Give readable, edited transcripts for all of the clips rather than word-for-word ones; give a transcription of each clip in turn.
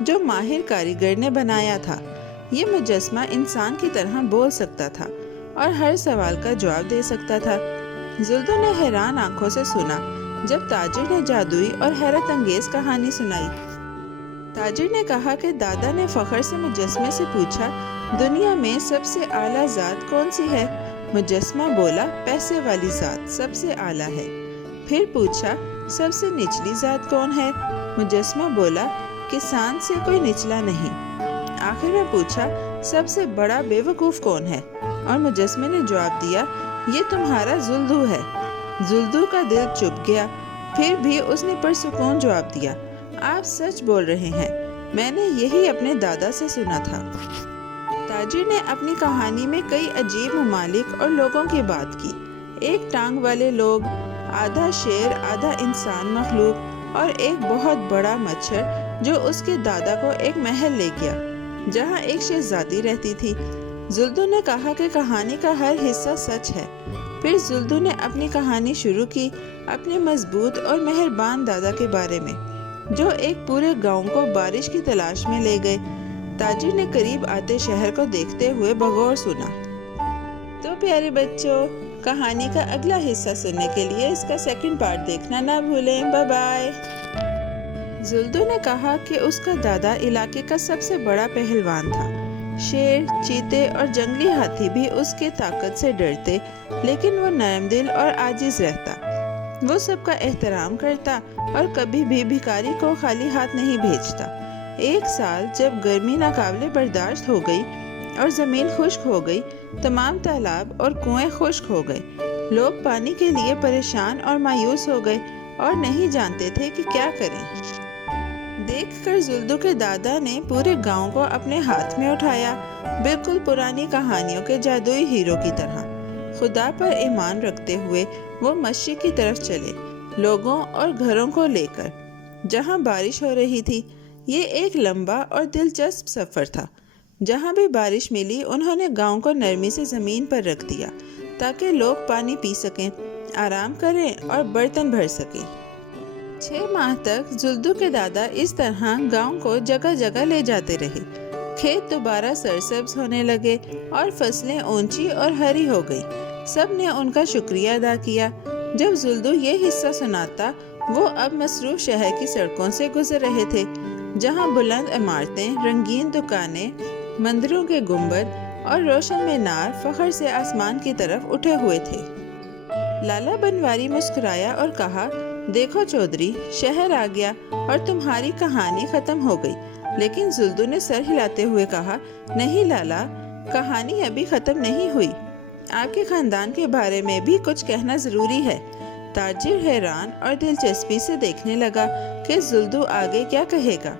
جو ماہر کاریگر نے بنایا تھا۔ یہ مجسمہ انسان کی طرح بول سکتا تھا اور ہر سوال کا جواب دے سکتا تھا۔ زلدو نے حیران آنکھوں سے سنا جب تاجر نے جادوئی اور حیرت انگیز کہانی سنائی۔ تاجر نے کہا کہ دادا نے فخر سے مجسمے سے پوچھا، دنیا میں سب سے اعلیٰ ذات کون سی ہے؟ مجسمہ بولا، پیسے والی ذات سب سے اعلیٰ ہے۔ پھر پوچھا، سب سے نچلی ذات کون ہے؟ مجسمہ بولا، کسان سے کوئی نچلا نہیں۔ آخر میں پوچھا، سب سے بڑا بے وقوف کون ہے؟ اور مجسمے نے جواب دیا، یہ تمہارا زلدو ہے۔ زلدو کا دل چپ گیا، پھر بھی اس نے پرسکون جواب دیا، آپ سچ بول رہے ہیں، میں نے یہی اپنے دادا سے سنا تھا۔ تاجر نے اپنی کہانی میں کئی عجیب ممالک اور لوگوں کی بات کی۔ ایک ٹانگ والے لوگ، آدھا شیر آدھا انسان مخلوق، اور ایک بہت بڑا مچھر جو اس کے دادا کو ایک محل لے گیا جہاں ایک شہزادی رہتی تھی۔ زلدو نے کہا کہ کہانی کا ہر حصہ سچ ہے۔ پھر زلدو نے اپنی کہانی شروع کی اپنے مضبوط اور مہربان دادا کے بارے میں، جو ایک پورے گاؤں کو بارش کی تلاش میں لے گئے۔ تاجر نے قریب آتے شہر کو دیکھتے ہوئے بغور سنا۔ تو پیارے بچوں، کہانی کا اگلا حصہ سننے کے لیے اس کا سیکنڈ پارٹ دیکھنا نہ بھولیں۔ Bye bye. زلدو نے کہا کہ اس کا دادا علاقے کا سب سے بڑا پہلوان تھا۔ شیر، چیتے اور جنگلی ہاتھی بھی اس کے طاقت سے ڈرتے، لیکن وہ نرم دل اور عاجز رہتا۔ وہ سب کا احترام کرتا اور کبھی بھی بھکاری کو خالی ہاتھ نہیں بھیجتا۔ ایک سال جب گرمی ناقابل برداشت ہو گئی اور زمین خشک ہو گئی، تمام تالاب اور کنویں خشک ہو گئے۔ لوگ پانی کے لیے پریشان اور مایوس ہو گئے اور نہیں جانتے تھے کہ کیا کریں۔ دیکھ کر زلدو کے دادا نے پورے گاؤں کو اپنے ہاتھ میں اٹھایا، بالکل پرانی کہانیوں کے جادوئی ہیرو کی طرح۔ خدا پر ایمان رکھتے ہوئے وہ مشرق کی طرف چلے، لوگوں اور گھروں کو لے کر، جہاں بارش ہو رہی تھی۔ یہ ایک لمبا اور دلچسپ سفر تھا۔ جہاں بھی بارش ملی انہوں نے گاؤں کو نرمی سے زمین پر رکھ دیا تاکہ لوگ پانی پی سکیں، آرام کریں اور برتن بھر سکیں۔ 6 ماہ تک زلدو کے دادا اس طرح گاؤں کو جگہ جگہ لے جاتے رہے۔ کھیت دوبارہ سرسبز ہونے لگے اور فصلیں اونچی اور ہری ہو گئی۔ سب نے ان کا شکریہ ادا کیا۔ جب زلدو یہ حصہ سناتا، وہ اب مصروف شہر کی سڑکوں سے گزر رہے تھے، جہاں بلند عمارتیں، رنگین دکانیں، مندروں کے گنبد اور روشن مینار فخر سے آسمان کی طرف اٹھے ہوئے تھے۔ لالا بنواری مسکرایا اور کہا، دیکھو چودھری، شہر آ گیا اور تمہاری کہانی ختم ہو گئی۔ لیکن زلدو نے سر ہلاتے ہوئے کہا، نہیں لالا، کہانی ابھی ختم نہیں ہوئی۔ آپ کے خاندان کے بارے میں بھی کچھ کہنا ضروری ہے۔ تاجر حیران اور دلچسپی سے دیکھنے لگا کہ زلدو آگے کیا کہے گا۔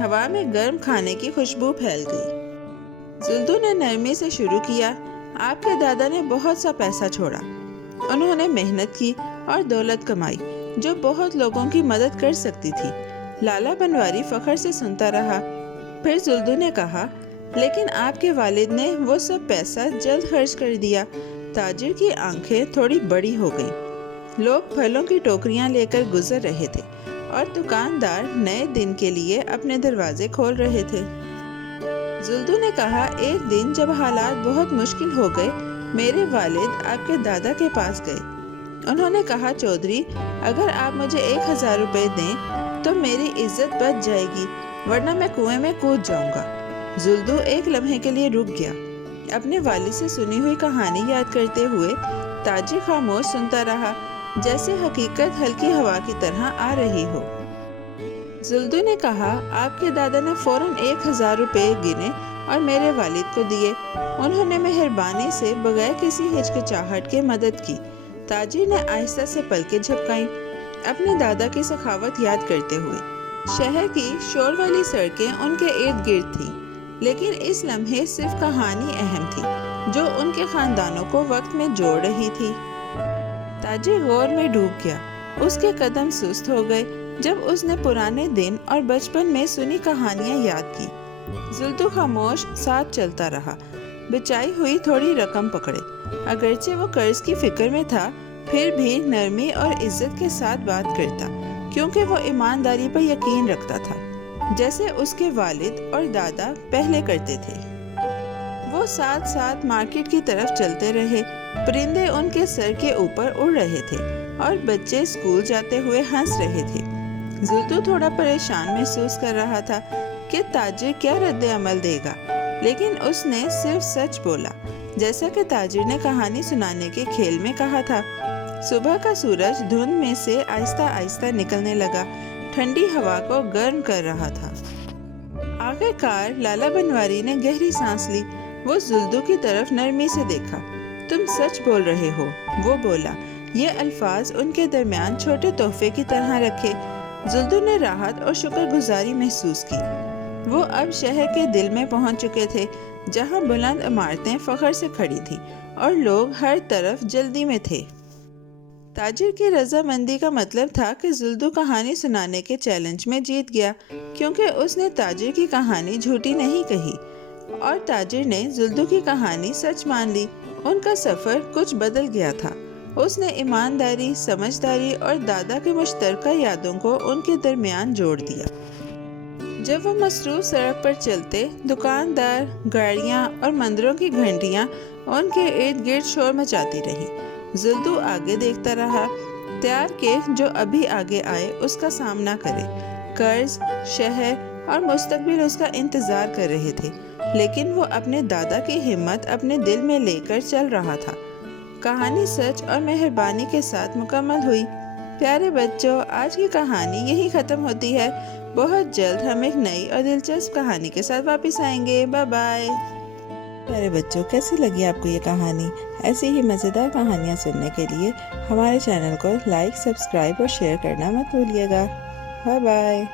ہوا میں گرم کھانے کی خوشبو پھیل گئی۔ زلدو نے نرمی سے شروع کیا، آپ کے دادا نے بہت سا پیسہ چھوڑا۔ انہوں نے محنت کی اور دولت کمائی جو بہت لوگوں کی مدد کر سکتی تھی۔ لالا بنواری فخر سے سنتا رہا۔ پھر زلدو نے کہا، لیکن آپ کے والد نے وہ سب پیسہ جلد خرچ کر دیا۔ تاجر کی آنکھیں تھوڑی بڑی ہو گئیں۔ لوگ پھلوں کی ٹوکریاں لے کر گزر رہے تھے اور دکاندار نئے دن کے لیے اپنے دروازے کھول رہے تھے۔ زلدو نے کہا، ایک دن جب حالات بہت مشکل ہو گئے، میرے والد آپ کے دادا کے پاس گئے۔ انہوں نے کہا، چودھری، اگر آپ مجھے 1000 روپے دیں تو میری عزت بچ جائے گی، ورنہ میں کنویں میں کود جاؤں گا۔ زلدو ایک لمحے کے لیے رک گیا۔ اپنے والد سے سنی ہوئی کہانی یاد کرتے ہوئے تاجر خاموش سنتا رہا، جیسے حقیقت ہلکی ہوا کی طرح آ رہی ہو۔ زلدو نے کہا، آپ کے دادا نے فوراً 1000 روپے گنے اور میرے والد کو دیے۔ انہوں نے مہربانی سے بغیر کسی ہچکچاہٹ کے مدد کی۔ تاجر نے آہستہ سے پلکیں جھپکائیں، اپنے دادا کی سخاوت یاد کرتے ہوئے۔ شہر کی شور والی سڑکیں ان کے ارد گرد تھیں، لیکن اس لمحے صرف کہانی اہم تھی جو ان کے خاندانوں کو وقت میں جوڑ رہی تھی۔ تاجر غور میں ڈوب گیا۔ اس کے قدم سست ہو گئے جب اس نے پرانے دن اور بچپن میں سنی کہانیاں یاد کی۔ زلدو خاموش ساتھ چلتا رہا، بچائی ہوئی تھوڑی رقم پکڑے۔ اگرچہ وہ قرض کی فکر میں تھا، پھر بھی نرمی اور عزت کے ساتھ بات کرتا، کیونکہ وہ ایمانداری پر یقین رکھتا تھا۔ جیسے اس کے والد اور دادا پہلے کرتے تھے۔ وہ ساتھ ساتھ مارکیٹ کی طرف چلتے رہے۔ پرندے ان کے سر کے اوپر اڑ رہے تھے اور بچے اسکول جاتے ہوئے ہنس رہے تھے۔ زلدو تھوڑا پریشان محسوس کر رہا تھا کہ تاجر کیا رد عمل دے گا، لیکن اس نے صرف سچ بولا، جیسا کہ تاجر نے کہانی سنانے کے کھیل میں کہا تھا۔ صبح کا سورج دھند میں سے آہستہ آہستہ نکلنے لگا، ٹھنڈی ہوا کو گرم کر رہا تھا۔ آخر کار لالا بنواری نے گہری سانس لی۔ وہ زلدو کی طرف نرمی سے دیکھا۔ تم سچ بول رہے ہو، وہ بولا۔ یہ الفاظ ان کے درمیان چھوٹے تحفے کی طرح رکھے۔ زلدو نے راحت اور شکر گزاری محسوس کی۔ وہ اب شہر کے دل میں پہنچ چکے تھے، جہاں بلند عمارتیں فخر سے کھڑی تھیں اور لوگ ہر طرف جلدی میں تھے۔ تاجر کی رضامندی کا مطلب تھا کہ زلدو کہانی سنانے کے چیلنج میں جیت گیا، کیونکہ اس نے تاجر کی کہانی جھوٹی نہیں کہی، اور تاجر نے زلدو کی کہانی سچ مان لی۔ ان کا سفر کچھ بدل گیا تھا۔ اس نے ایمانداری، سمجھداری اور دادا کے مشترکہ یادوں کو ان کے درمیان جوڑ دیا۔ جب وہ مصروف سڑک پر چلتے، دکاندار، گاڑیاں اور مندروں کی گھنٹیاں ان کے ارد گرد شور مچاتی رہیں۔ زلدو آگے دیکھتا رہا، تیار کہ جو ابھی آگے آئے اس کا سامنا کرے۔ قرض، شہر اور مستقبل اس کا انتظار کر رہے تھے، لیکن وہ اپنے دادا کی ہمت اپنے دل میں لے کر چل رہا تھا۔ کہانی سچ اور مہربانی کے ساتھ مکمل ہوئی۔ پیارے بچوں، آج کی کہانی یہی ختم ہوتی ہے۔ بہت جلد ہم ایک نئی اور دلچسپ کہانی کے ساتھ واپس آئیں گے۔ Bye bye. پیارے بچوں، کیسی لگی آپ کو یہ کہانی؟ ایسی ہی مزیدار کہانیاں سننے کے لیے ہمارے چینل کو لائک، سبسکرائب اور شیئر کرنا مت بھولیے گا۔ Bye bye.